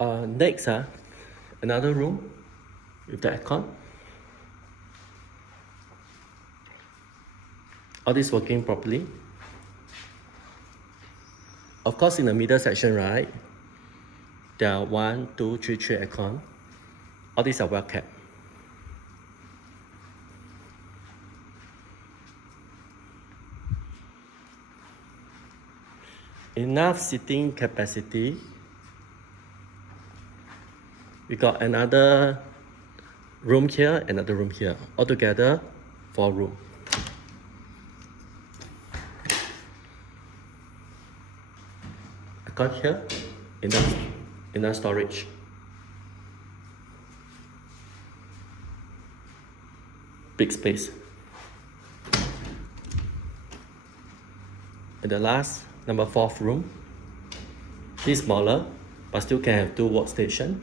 Next, another room with the aircon. All this working properly. Of course, in the middle section, right, there are 1, 2, 3 aircon. All these are well kept. Enough seating capacity. We got another room here, another room here. Altogether, 4 rooms. I got here, enough storage. Big space. And the last, number 4th room. This is smaller, but still can have 2 workstations.